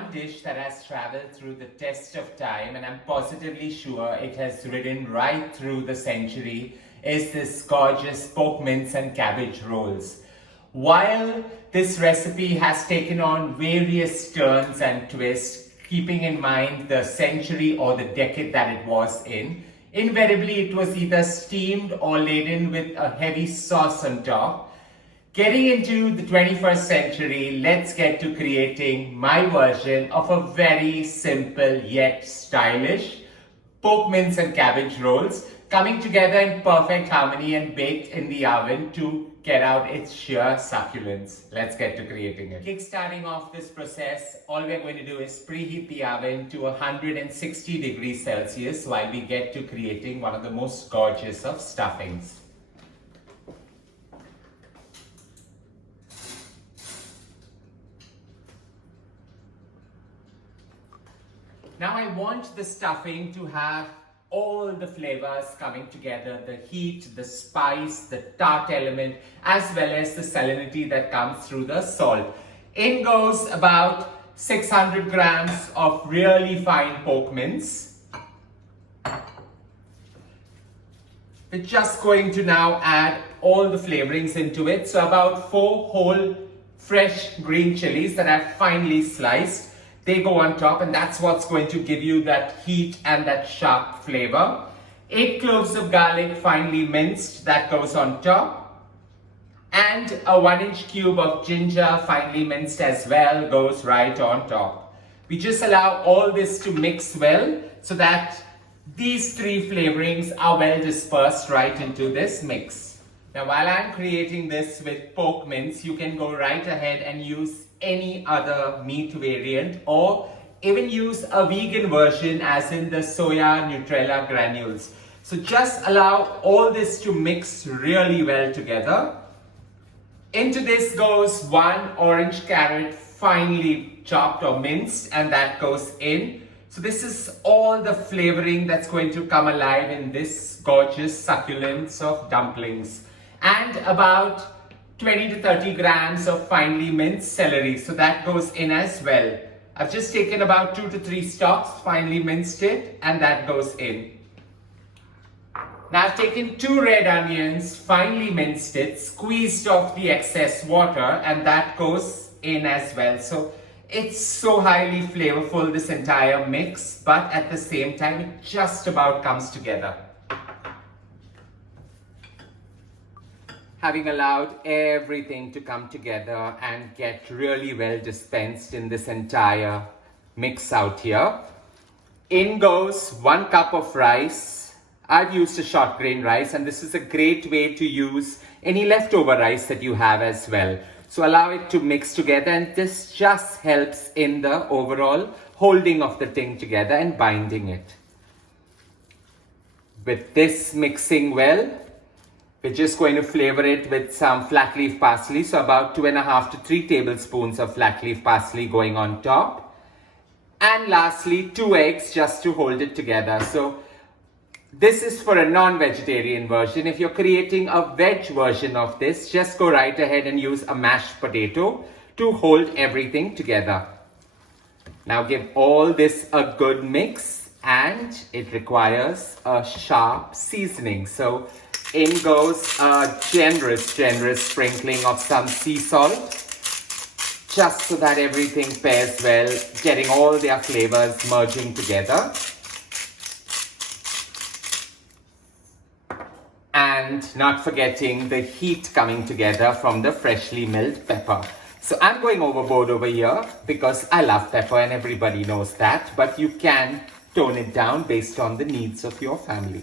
one dish that has traveled through the test of time, and I'm positively sure it has ridden right through the century, is this gorgeous pork mince and cabbage rolls. While this recipe has taken on various turns and twists, keeping in mind the century or the decade that it was in, invariably it was either steamed or laden with a heavy sauce on top. Getting into the 21st century, let's get to creating my version of a very simple yet stylish pork mince and cabbage rolls, coming together in perfect harmony and baked in the oven to get out its sheer succulence. Let's get to creating it. Kickstarting off this process, all we're going to do is preheat the oven to 160 degrees Celsius while we get to creating one of the most gorgeous of stuffings. Now I want the stuffing to have all the flavors coming together, the heat, the spice, the tart element, as well as the salinity that comes through the salt. In goes about 600 grams of really fine pork mince. We're just going to now add all the flavorings into it. So about 4 whole fresh green chilies that I've finely sliced. They go on top, and that's what's going to give you that heat and that sharp flavor. 8 cloves of garlic finely minced, that goes on top. And a 1-inch cube of ginger finely minced as well goes right on top. We just allow all this to mix well so that these 3 flavorings are well dispersed right into this mix. Now while I'm creating this with pork mince, you can go right ahead and use any other meat variant or even use a vegan version as in the soya Nutella granules. So just allow all this to mix really well together. Into this goes 1 orange carrot finely chopped or minced, and that goes in. So this is all the flavoring that's going to come alive in this gorgeous succulence of dumplings. And about 20 to 30 grams of finely minced celery, so that goes in as well. I've just taken about 2 to 3 stalks, finely minced it, and that goes in. Now I've taken 2 red onions, finely minced it, squeezed off the excess water, and that goes in as well. So it's so highly flavorful, this entire mix, but at the same time it just about comes together. Having allowed everything to come together and get really well dispensed in this entire mix out here, in goes 1 cup of rice. I've used a short grain rice, and this is a great way to use any leftover rice that you have as well. So allow it to mix together, and this just helps in the overall holding of the thing together and binding it. With this mixing well, we're just going to flavor it with some flat leaf parsley. So about 2.5 to 3 tablespoons of flat leaf parsley going on top. And lastly, 2 eggs just to hold it together. So this is for a non-vegetarian version. If you're creating a veg version of this, just go right ahead and use a mashed potato to hold everything together. Now give all this a good mix, and it requires a sharp seasoning. So in goes a generous sprinkling of some sea salt, just so that everything pairs well, getting all their flavors merging together. And not forgetting the heat coming together from the freshly milled pepper. So I'm going overboard over here because I love pepper and everybody knows that, but you can tone it down based on the needs of your family.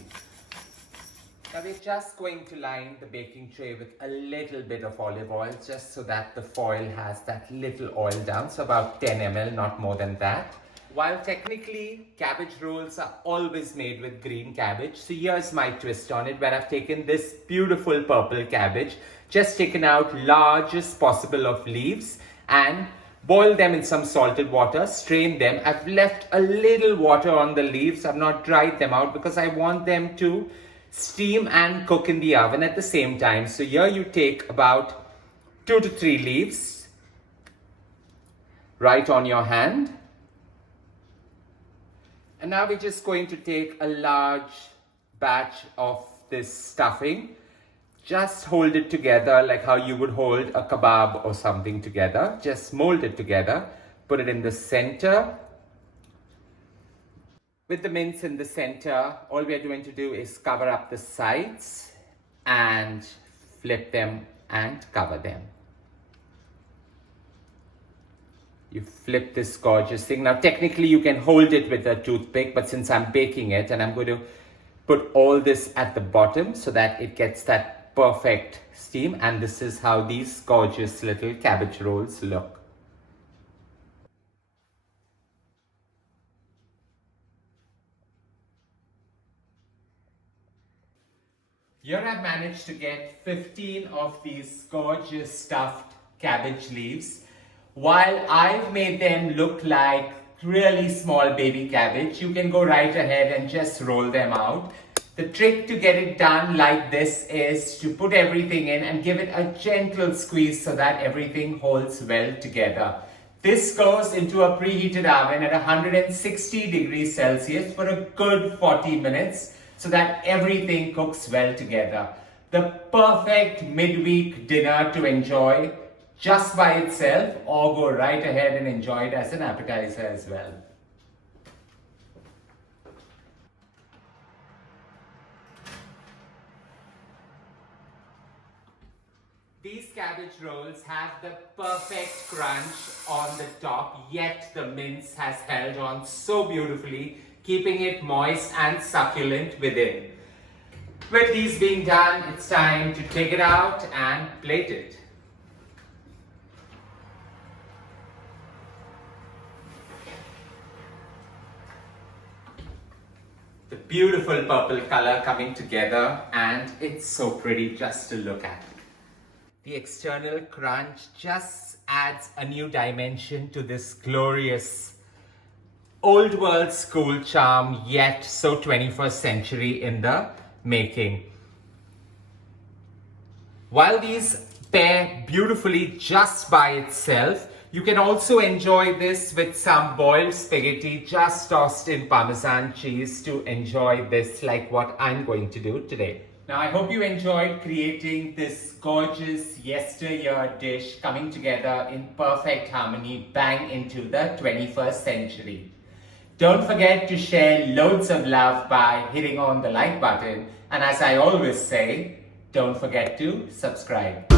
Now we're just going to line the baking tray with a little bit of olive oil, just so that the foil has that little oil down, so about 10 ml, not more than that. While technically cabbage rolls are always made with green cabbage, so here's my twist on it, where I've taken this beautiful purple cabbage, just taken out largest possible of leaves and boiled them in some salted water, strained them. I've left a little water on the leaves. I've not dried them out because I want them to steam and cook in the oven at the same time. So here you take about 2 to 3 leaves right on your hand, And now we're just going to take a large batch of this stuffing. Just hold it together like how you would hold a kebab or something together. Just mold it together. Put it in the center. With the mince in the center, all we are going to do is cover up the sides and flip them and cover them. You flip this gorgeous thing. Now technically you can hold it with a toothpick, but since I'm baking it and I'm going to put all this at the bottom so that it gets that perfect steam, and this is how these gorgeous little cabbage rolls look. Here I've managed to get 15 of these gorgeous stuffed cabbage leaves. While I've made them look like really small baby cabbage, you can go right ahead and just roll them out. The trick to get it done like this is to put everything in and give it a gentle squeeze so that everything holds well together. This goes into a preheated oven at 160 degrees Celsius for a good 40 minutes. So that everything cooks well together. The perfect midweek dinner to enjoy just by itself, or go right ahead and enjoy it as an appetizer as well. These cabbage rolls have the perfect crunch on the top, yet the mince has held on so beautifully, keeping it moist and succulent within. With these being done, it's time to take it out and plate it. The beautiful purple color coming together, and it's so pretty just to look at. The external crunch just adds a new dimension to this glorious old world school charm, yet so 21st century in the making. While these pair beautifully just by itself, you can also enjoy this with some boiled spaghetti just tossed in Parmesan cheese to enjoy this like what I'm going to do today. Now I hope you enjoyed creating this gorgeous yesteryear dish coming together in perfect harmony bang into the 21st century. Don't forget to share loads of love by hitting on the like button, and as I always say, don't forget to subscribe.